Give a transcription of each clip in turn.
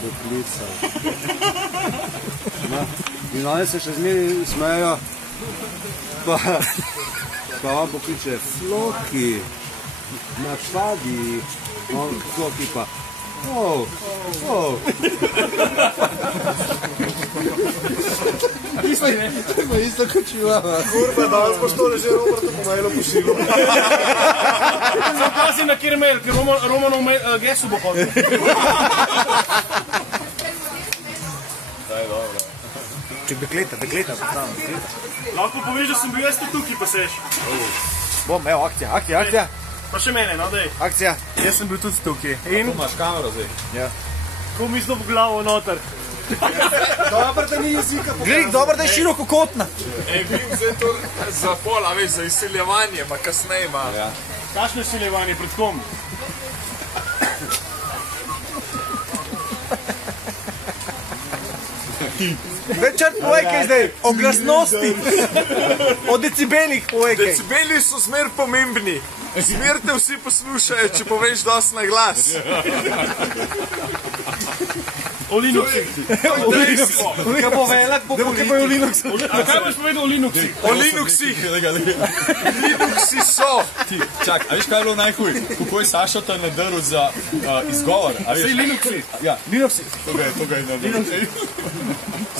poklica. In oni se še zmeri smejo, pa on pokliče Floki, na švadi, Floki pa Isto kot čuvava. Kurba, danes boš tole že Robertu po mailu pošilil. Zapazi na kjer mail, ker Romanov gesu bo hodil. Daj, dobro. Ček, dekleta. Lahko poveš, da sem bil jaz tukaj, pa seš. Bom, evo, akcija. Pa še mene, no, dej. Akcija. Jaz sem bil tudi tukaj. In? Tu imaš kamero zdaj. Ja. Ko mi zdo v glavo noter. Dobro, da ni jezika pokazal. Glik, dobro, da je širokokotna. Vim zdaj to za pol, a veš, za izsiljevanje, ma kasneje ima. Kakšno izsiljevanje, pred kom? Večer povej kaj zdaj, o glasnosti, o decibelih povej kaj. Decibeli so zmer pomembni. Zmer te vsi poslušajo, če poveš dosti na glas. O Linuxi. Kaj bo velik, bo o Linuxu. A kaj boš povedal o Linuxi? O Linuxih. Linuxi so. Čak, a veš kaj je bilo najhuj? Kako je Sašo to nadrl za izgovor? Sej Linuxi. Ja, Linuxi. to ga je nadrl.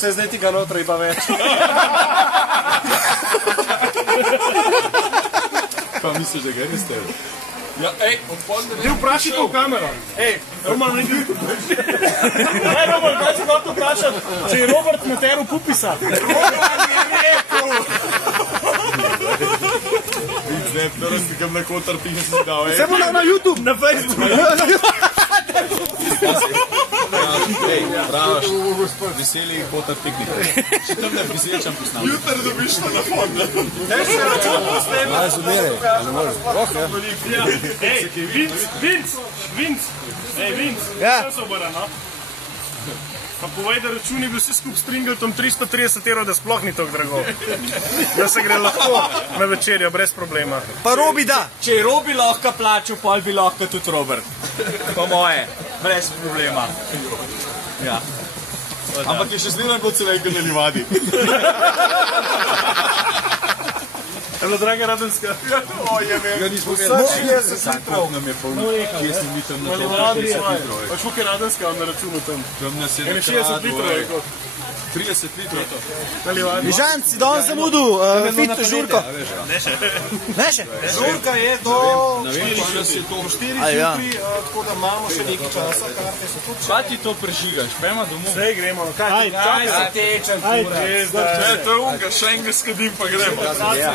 Sej zdaj ti ga notra iba več. Pa misliš, da ga je nestev? Ja, Ti vpraši to v kamero. Roman, Kaj, Robert, kaj si hotel vprašati? Če je Robert nateril pupisa. Roman je rekel! Zdaj, prvo si kam na kotar piše si dal, Se bo na YouTube. Na Facebooku. Praviš, veseli kotar piknik. Če tam ne veselčam posnam. Jutr dobiš telefon. Razumere, ne moreš. Vinc, Ja. se obara, no? Pa povej, da račun je bil vsi skup s Tringletom 330 €, da sploh ni tako drago. Da se gre lahko na večerjo, brez problema. Pa Robi da. Če je Robi lahko plačal, pol bi lahko tudi Robert. Po moje, brez problema. Ja. Ampak je še zmeraj bilo celega na livadi. Je bilo draga Radenska? Ja, nismo imeli. Koliko nam je polno? Kje smo mi tam na to? 60 litrov. Pa šuk je Radenska na računu tam. Tam nas je 60 litrov je kot. 30 litrov. Na livadi. Žan, si danes zamudil fit žurko. Ne še? Žurka je do 4 Ja. jutri, tako da imamo še nekaj časa, karte so tudi še. Pa ti to prežigaš, pojma domov. Zdaj gremo. Kaj se tečem, kura. To je unga, še enega skadim pa gremo. je?